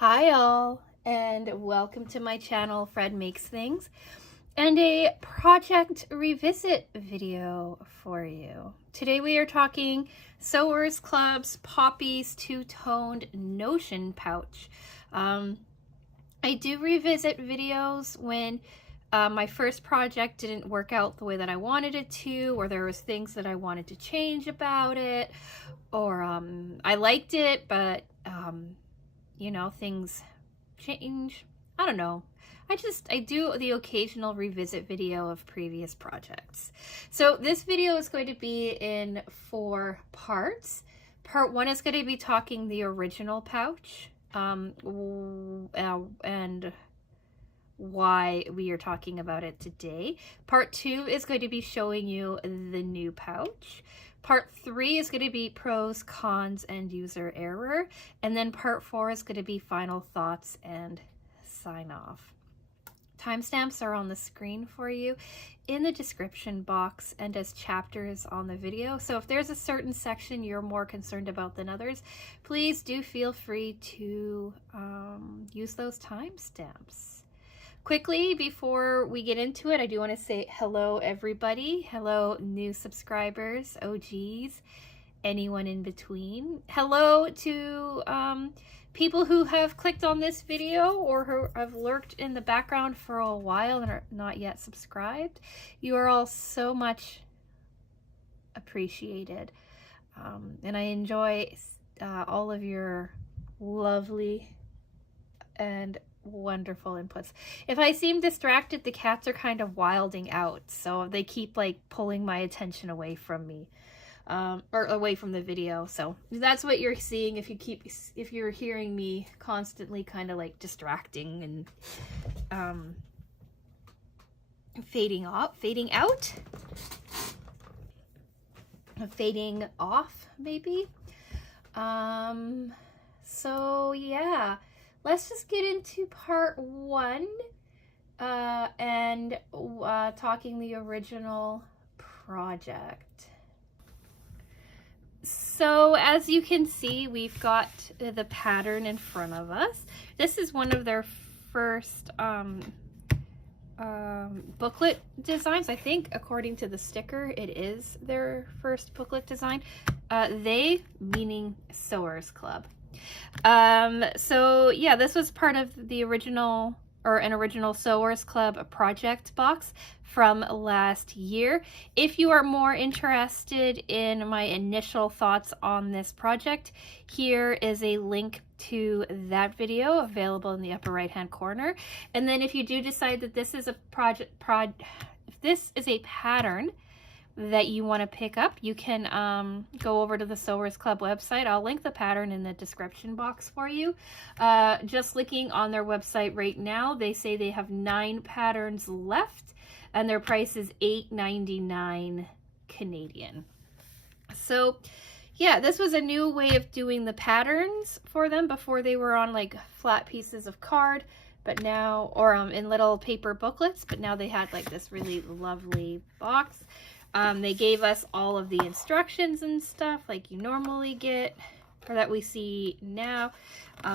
Hi all, and welcome to my channel, Fred Makes Things, and a project revisit video for you. Today we are talking Sewers Club's Poppy's two-toned Notion pouch. I do revisit videos when my first project didn't work out the way that I wanted it to, or there was things that I wanted to change about it, or I liked it, but you know, things change. I don't know. I do the occasional revisit video of previous projects. So this video is going to be in 4 parts. Part 1 is going to be talking the original pouch, and why we are talking about it today. Part 2 is going to be showing you the new pouch. Part 3 is going to be pros, cons, and user error. And then part 4 is going to be final thoughts and sign off. Timestamps are on the screen for you in the description box and as chapters on the video. So if there's a certain section you're more concerned about than others, please do feel free to use those timestamps. Quickly, before we get into it, I do want to say hello, everybody. Hello, new subscribers, OGs, anyone in between. Hello to people who have clicked on this video or who have lurked in the background for a while and are not yet subscribed. You are all so much appreciated. And I enjoy all of your lovely and wonderful inputs. If I seem distracted, the cats are kind of wilding out, so they keep like pulling my attention away from me, or away from the video. So that's what you're seeing if you're hearing me constantly kind of like distracting and fading out, fading off maybe. So yeah. Let's just get into part 1 and talking the original project. So as you can see, we've got the pattern in front of us. This is one of their first booklet designs. I think according to the sticker, it is their first booklet design. They meaning Sewers Club. So yeah, this was part of the original Sewers Club project box from last year. If you are more interested in my initial thoughts on this project, here is a link to that video available in the upper right hand corner. And then if you do decide that this is a if this is a pattern that you want to pick up, you can go over to the Sewers Club website. I'll link the pattern in the description box for you. Just looking on their website right now, they say they have 9 patterns left and their price is $8.99 Canadian. So yeah, this was a new way of doing the patterns for them. Before they were on like flat pieces of card, but now, or in little paper booklets, but now they had like this really lovely box. They gave us all of the instructions and stuff like you normally get, or that we see now.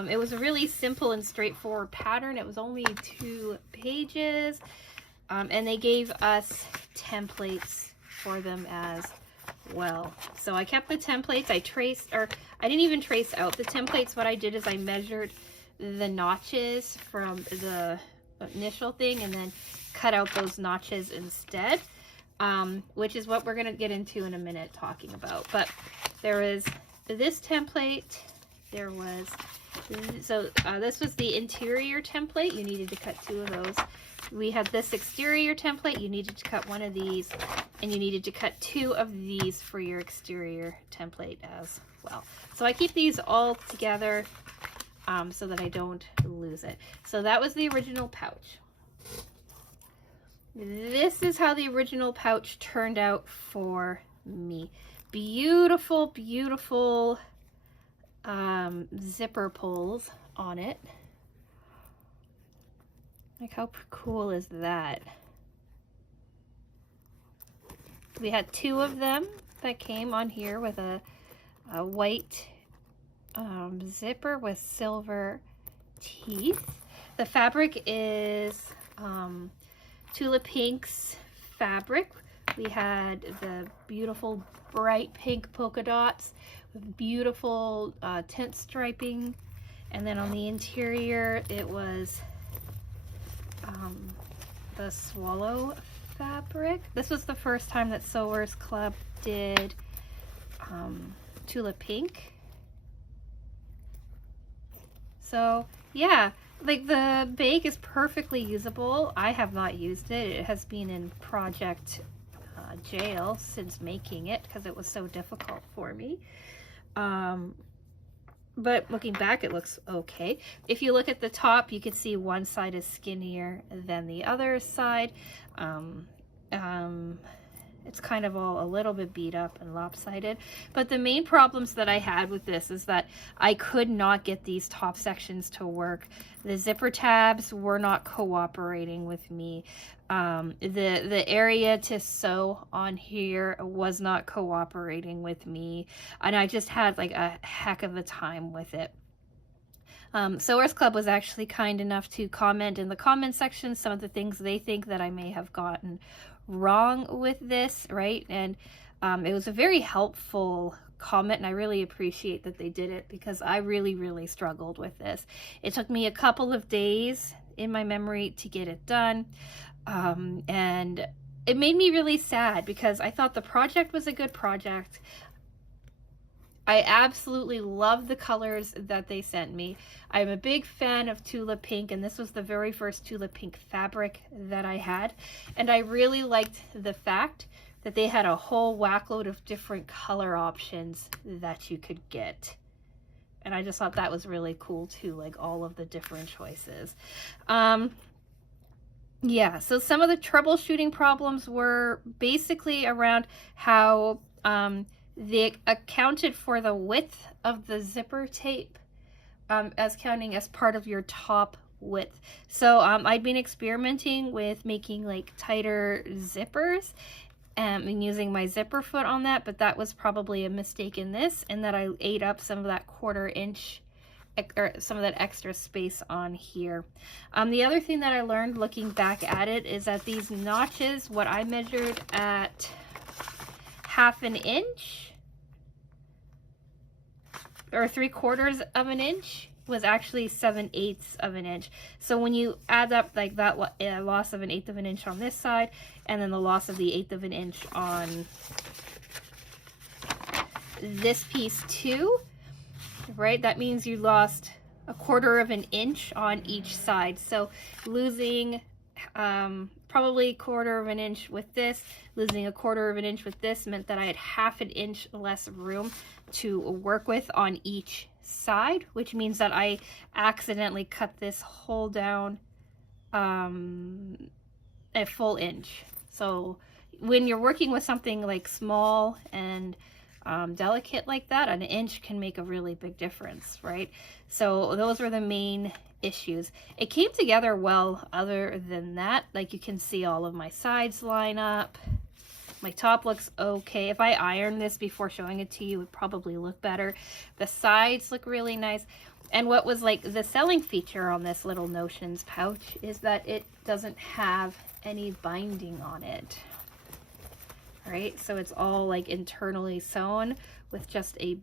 It was a really simple and straightforward pattern. It was only 2 pages. And they gave us templates for them as well. So I kept the templates. I didn't even trace out the templates. What I did is I measured the notches from the initial thing and then cut out those notches instead. Which is what we're going to get into in a minute talking about. But there is this template, this was the interior template. You needed to cut 2 of those. We had this exterior template. You needed to cut 1 of these, and you needed to cut 2 of these for your exterior template as well. So I keep these all together so that I don't lose it. So that was the original pouch. This is how the original pouch turned out for me. Beautiful, beautiful zipper pulls on it. Like, how cool is that? We had 2 of them that came on here with a white zipper with silver teeth. The fabric is Tula Pink's fabric. We had the beautiful bright pink polka dots with beautiful tint striping. And then on the interior, it was the swallow fabric. This was the first time that Sewers Club did Tula Pink. So yeah, like the bake is perfectly usable. I have not used it. It has been in project jail since making it because it was so difficult for me. But looking back, it looks okay. If you look at the top, you can see one side is skinnier than the other side. It's kind of all a little bit beat up and lopsided. But the main problems that I had with this is that I could not get these top sections to work. The zipper tabs were not cooperating with me. The area to sew on here was not cooperating with me. And I just had like a heck of a time with it. Sewers Club was actually kind enough to comment in the comment section some of the things they think that I may have gotten wrong with this, right? And it was a very helpful comment, and I really appreciate that they did it because I really struggled with this. It took me a couple of days in my memory to get it done, and it made me really sad because I thought the project was a good project. I absolutely love the colors that they sent me. I'm a big fan of Tula Pink, and this was the very first Tula Pink fabric that I had. And I really liked the fact that they had a whole whackload of different color options that you could get. And I just thought that was really cool too, like all of the different choices. Yeah, so some of the troubleshooting problems were basically around how they accounted for the width of the zipper tape as counting as part of your top width. So I'd been experimenting with making like tighter zippers and using my zipper foot on that, but that was probably a mistake in this, and that I ate up some of that 1/4 inch or some of that extra space on here. The other thing that I learned looking back at it is that these notches, what I measured at 1/2 inch or 3/4 of an inch was actually 7/8 of an inch. So when you add up like that loss of 1/8 of an inch on this side, and then the loss of the 1/8 of an inch on this piece too, right? That means you lost 1/4 of an inch on each side. So losing probably 1/4 of an inch with this, losing 1/4 of an inch with this meant that I had 1/2 an inch less room to work with on each side, which means that I accidentally cut this hole down a full inch. So when you're working with something like small and delicate like that, an inch can make a really big difference, right? So those were the main issues. It came together well other than that. Like you can see all of my sides line up. My top looks okay. If I iron this before showing it to you, it would probably look better. The sides look really nice. And what was like the selling feature on this little Notions pouch is that it doesn't have any binding on it. All right, so it's all like internally sewn with just a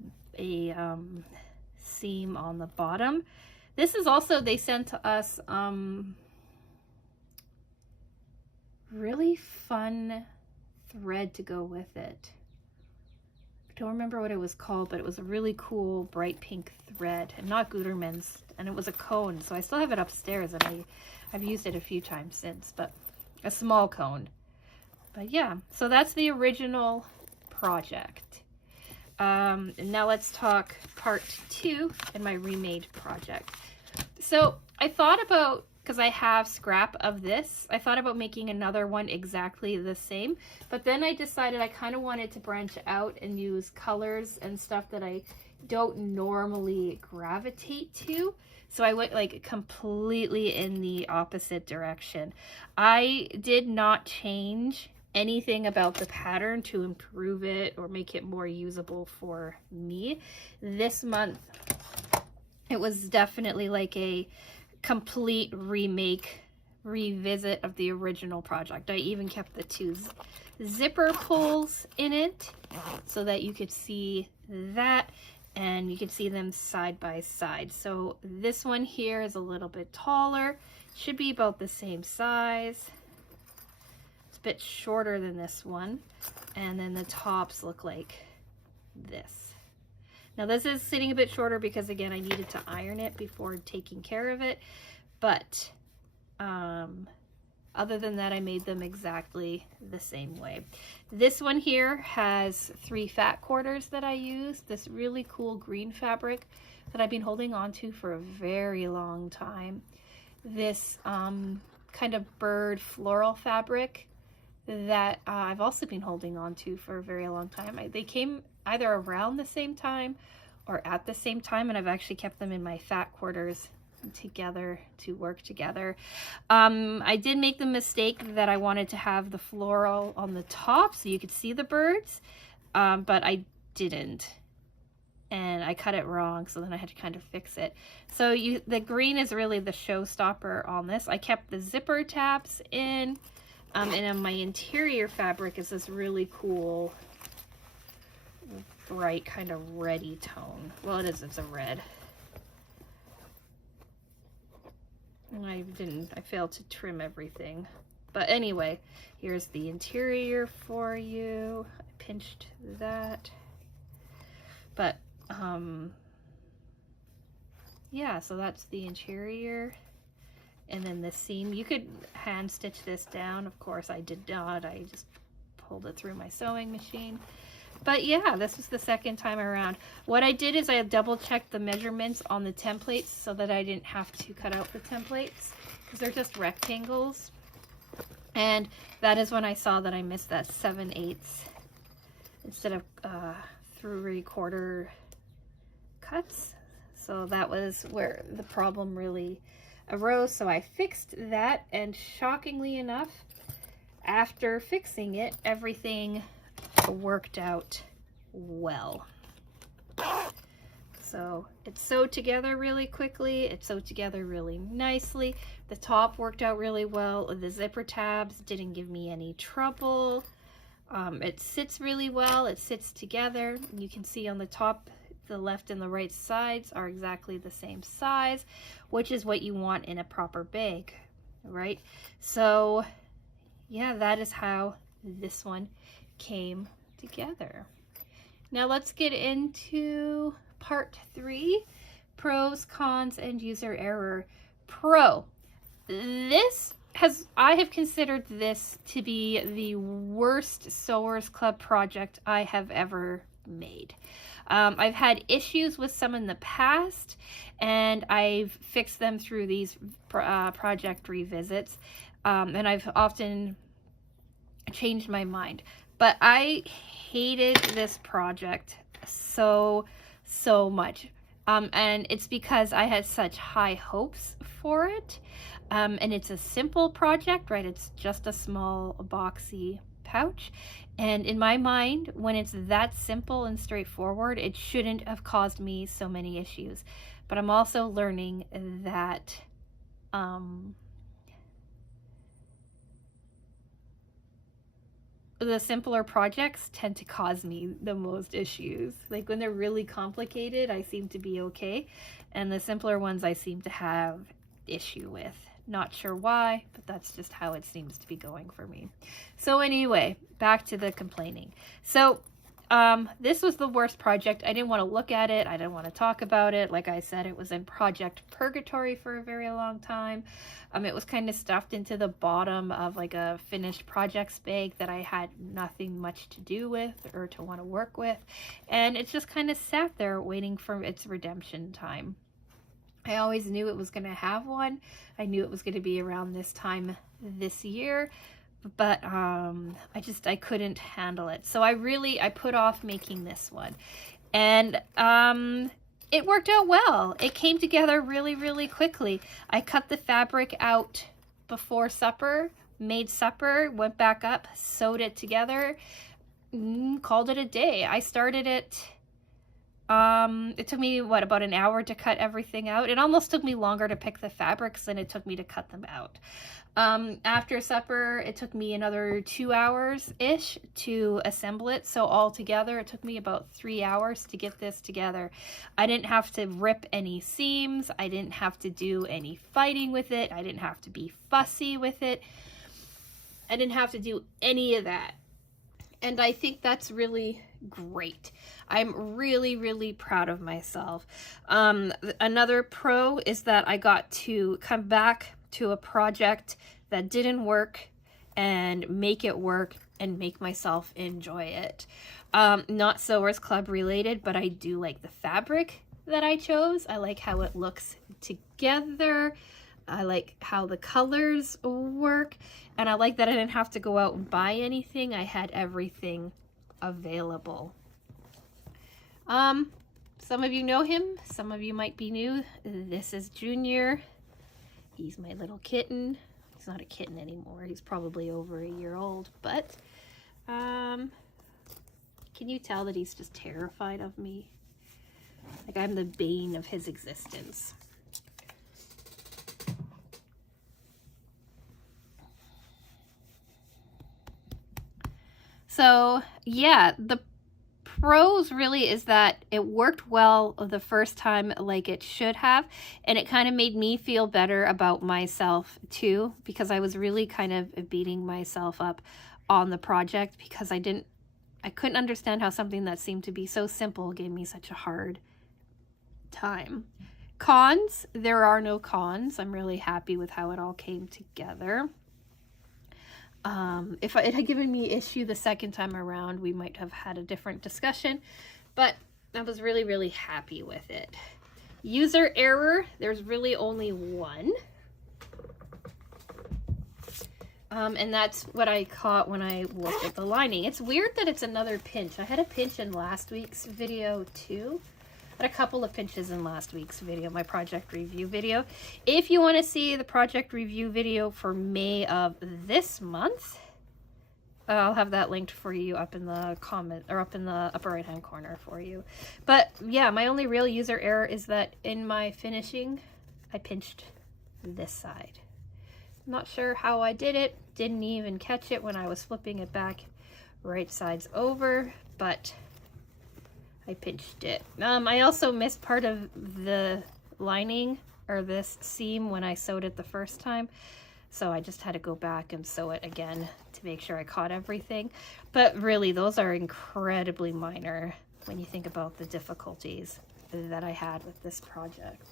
seam on the bottom. This is also, they sent to us really fun thread to go with it. I don't remember what it was called, but it was a really cool bright pink thread, and not Gutermann's, and it was a cone, so I still have it upstairs, and I've used it a few times since, but a small cone. But yeah, so that's the original project. And now let's talk part 2 in my remade project. So I thought about, because I have scrap of this, I thought about making another one exactly the same, but then I decided I kind of wanted to branch out and use colors and stuff that I don't normally gravitate to. So I went like completely in the opposite direction. I did not change anything about the pattern to improve it or make it more usable for me. This month, it was definitely like a complete revisit of the original project. I even kept the 2 zipper pulls in it so that you could see that, and you can see them side by side. So this one here is a little bit taller, should be about the same size. It's a bit shorter than this one, and then the tops look like this. Now this is sitting a bit shorter because, again, I needed to iron it before taking care of it, but other than that, I made them exactly the same way. This one here has 3 fat quarters that I used, this really cool green fabric that I've been holding on to for a very long time. This kind of bird floral fabric that I've also been holding on to for a very long time. They came either around the same time or at the same time, and I've actually kept them in my fat quarters together to work together. I did make the mistake that I wanted to have the floral on the top so you could see the birds, but I didn't, and I cut it wrong, so then I had to kind of fix it. So the green is really the showstopper on this. I kept the zipper tabs in, and then my interior fabric is this really cool bright kind of reddy tone. Well, it's a red. I failed to trim everything. But anyway, here's the interior for you. I pinched that. But, yeah, so that's the interior. And then the seam, you could hand stitch this down. Of course, I did not. I just pulled it through my sewing machine. But yeah, this was the second time around. What I did is I double checked the measurements on the templates so that I didn't have to cut out the templates because they're just rectangles. And that is when I saw that I missed that 7/8 instead of 3/4 cuts. So that was where the problem really arose. So I fixed that, and shockingly enough, after fixing it, everything worked out well. So it's sewed together really quickly, it's sewed together really nicely. The top worked out really well. The zipper tabs didn't give me any trouble. It sits really well, it sits together. You can see on the top, the left and the right sides are exactly the same size, which is what you want in a proper bag, right? So yeah, that is how this one came together. Now let's get into part 3, pros, cons, and user error. Pro, I have considered this to be the worst Sewers Club project I have ever made. I've had issues with some in the past, and I've fixed them through these project revisits, and I've often changed my mind. But I hated this project so much. And it's because I had such high hopes for it. And it's a simple project, right? It's just a small boxy pouch. And in my mind, when it's that simple and straightforward, it shouldn't have caused me so many issues. But I'm also learning that the simpler projects tend to cause me the most issues. Like when they're really complicated, I seem to be okay, and the simpler ones I seem to have issue with. Not sure why, but that's just how it seems to be going for me. So anyway, back to the complaining. So this was the worst project. I didn't want to look at it. I didn't want to talk about it. Like I said, it was in project purgatory for a very long time. It was kind of stuffed into the bottom of like a finished projects bag that I had nothing much to do with or to want to work with. And it just kind of sat there waiting for its redemption time. I always knew it was going to have one. I knew it was going to be around this time this year. But I couldn't handle it. So I put off making this one. And it worked out well. It came together really quickly. I cut the fabric out before supper, made supper, went back up, sewed it together, called it a day. I started it It took me, what, about an hour to cut everything out. It almost took me longer to pick the fabrics than it took me to cut them out. After supper, it took me another 2 hours-ish to assemble it. So altogether, it took me about 3 hours to get this together. I didn't have to rip any seams. I didn't have to do any fighting with it. I didn't have to be fussy with it. I didn't have to do any of that. And I think that's really great. I'm really, really proud of myself. Another pro is that I got to come back to a project that didn't work and make it work and make myself enjoy it. Not Sewers Club related, but I do like the fabric that I chose. I like how it looks together. I like how the colors work, and I like that I didn't have to go out and buy anything. I had everything available. Some of you know him, some of you might be new. This is Junior. He's my little kitten. He's not a kitten anymore. He's probably over a year old, but can you tell that he's just terrified of me? Like I'm the bane of his existence. So yeah, the pros really is that it worked well the first time like it should have, and it kind of made me feel better about myself too, because I was really kind of beating myself up on the project because I couldn't understand how something that seemed to be so simple gave me such a hard time. Cons, there are no cons. I'm really happy with how it all came together. If it had given me issue the second time around, we might have had a different discussion, but I was really, really happy with it. User error, there's really only one. And that's what I caught when I looked at the lining. It's weird that it's another pinch. I had a pinch in last week's video too. A couple of pinches in last week's video, my project review video. If you want to see the project review video for May of this month, I'll have that linked for you up in the comment or up in the upper right hand corner for you. But yeah, my only real user error is that in my finishing I pinched this side. Not sure how I did it, didn't even catch it when I was flipping it back right sides over, but I pinched it. I also missed part of the lining or this seam when I sewed it the first time. So I just had to go back and sew it again to make sure I caught everything. But really, those are incredibly minor when you think about the difficulties that I had with this project.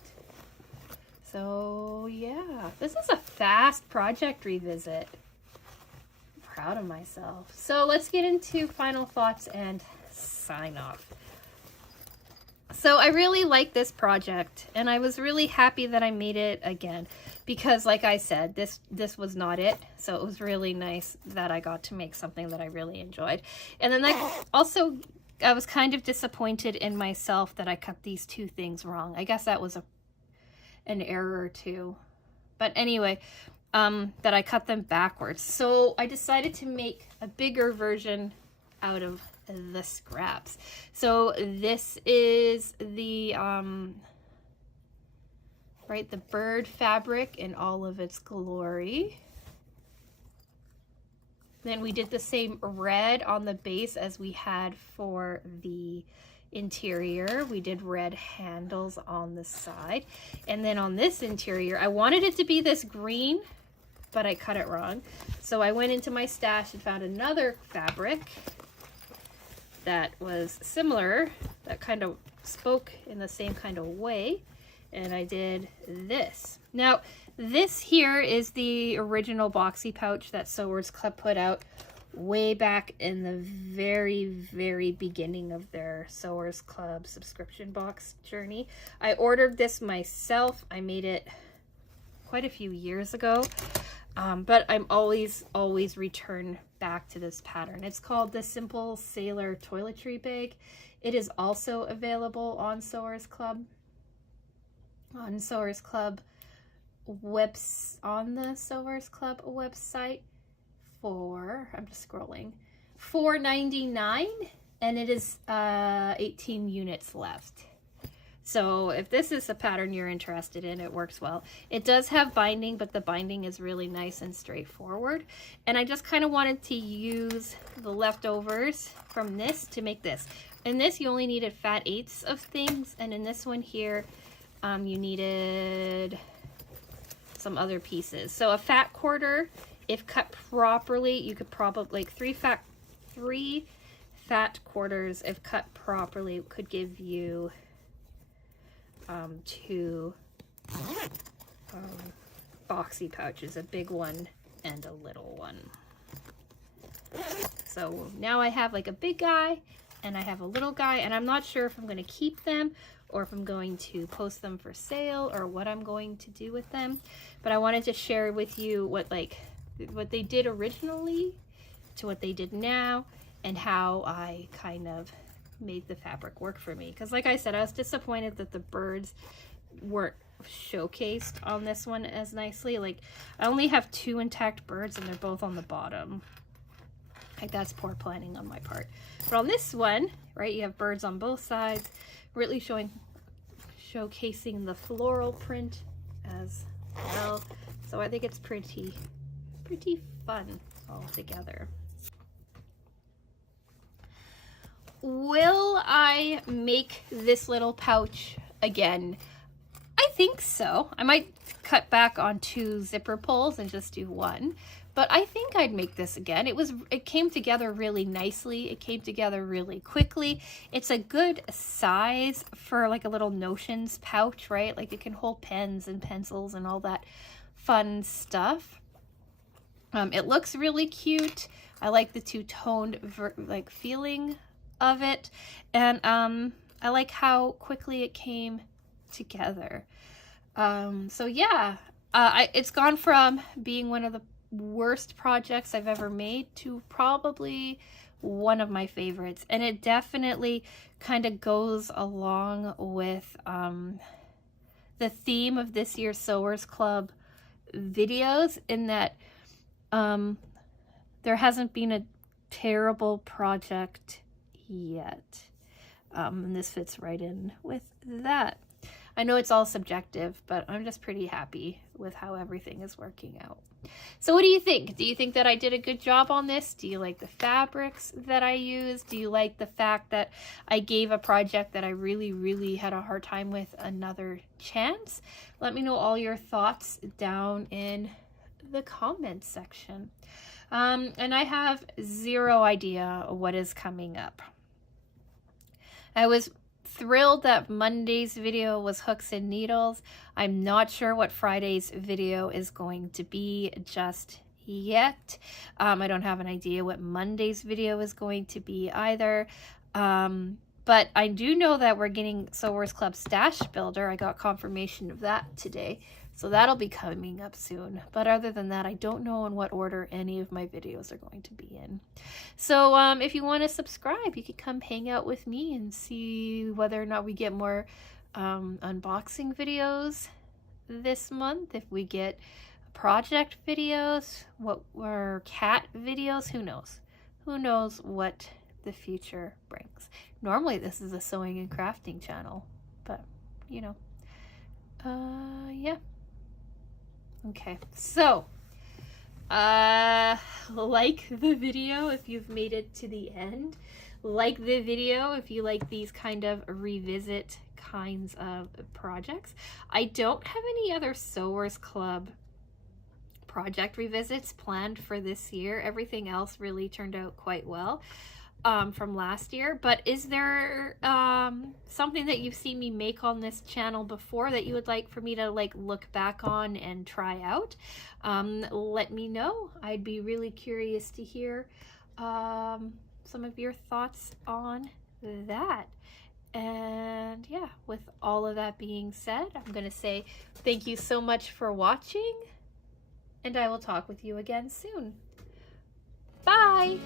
So yeah, this is a fast project revisit. I'm proud of myself. So let's get into final thoughts and sign off. So I really like this project, and I was really happy that I made it again because, like I said, this was not it. So it was really nice that I got to make something that I really enjoyed. And then I was kind of disappointed in myself that I cut these two things wrong. I guess that was an error too. But anyway, that I cut them backwards. So I decided to make a bigger version out of the scraps. So this is the the bird fabric in all of its glory. Then we did the same red on the base as we had for the interior. We did red handles on the side, and then on this interior I wanted it to be this green, but I cut it wrong. So I went into my stash and found another fabric that was similar, that kind of spoke in the same kind of way, and I did this. Now this here is the original boxy pouch that Sewers Club put out way back in the very, very beginning of their Sewers Club subscription box journey. I ordered this myself. I made it quite a few years ago, but I'm always return back to this pattern. It's called the Simple Sailor Toiletry Bag. It is also available on Sewers Club. On the Sewers Club website for, I'm just scrolling, $4.99. and it is 18 units left. So if this is a pattern you're interested in, it works well. It does have binding, but the binding is really nice and straightforward. And I just kind of wanted to use the leftovers from this to make this. In this, you only needed fat eighths of things, and in this one here, you needed some other pieces. So a fat quarter, if cut properly, you could probably, like three fat quarters, if cut properly, could give you two boxy pouches, a big one and a little one. So now I have like a big guy and I have a little guy, and I'm not sure if I'm going to keep them or if I'm going to post them for sale or what I'm going to do with them. But I wanted to share with you what they did originally to what they did now, and how I kind of made the fabric work for me. Because like I said, I was disappointed that the birds weren't showcased on this one as nicely. Like, I only have 2 intact birds and they're both on the bottom. Like, that's poor planning on my part. But on this one, right, you have birds on both sides, really showcasing the floral print as well. So I think it's pretty fun all together. Will I make this little pouch again? I think so. I might cut back on 2 zipper pulls and just do 1, but I think I'd make this again. It came together really nicely. It came together really quickly. It's a good size for like a little notions pouch, right? Like it can hold pens and pencils and all that fun stuff. It looks really cute. I like the two-toned like feeling of it, and I like how quickly it came together. So yeah, it's gone from being one of the worst projects I've ever made to probably one of my favorites, and it definitely kind of goes along with the theme of this year's Sewers Club videos, in that there hasn't been a terrible project yet. And this fits right in with that. I know it's all subjective, but I'm just pretty happy with how everything is working out. So what do you think? Do you think that I did a good job on this? Do you like the fabrics that I used? Do you like the fact that I gave a project that I really had a hard time with another chance? Let me know all your thoughts down in the comments section. And I have zero idea what is coming up. I was thrilled that Monday's video was hooks and needles. I'm not sure what Friday's video is going to be just yet. I don't have an idea what Monday's video is going to be either. But I do know that we're getting Sewers Club Stash Builder. I got confirmation of that today. So that'll be coming up soon. But other than that, I don't know in what order any of my videos are going to be in. So if you want to subscribe, you can come hang out with me and see whether or not we get more unboxing videos this month. If we get project videos, or cat videos, who knows? Who knows what the future brings. Normally this is a sewing and crafting channel, but you know, yeah. Okay, so like the video if you've made it to the end. Like the video if you like these kind of revisit kinds of projects. I don't have any other Sewers Club project revisits planned for this year. Everything else really turned out quite well from last year. But is there something that you've seen me make on this channel before that you would like for me to like look back on and try out? Let me know. I'd be really curious to hear some of your thoughts on that. And yeah, with all of that being said, I'm gonna say thank you so much for watching, and I will talk with you again soon. Bye!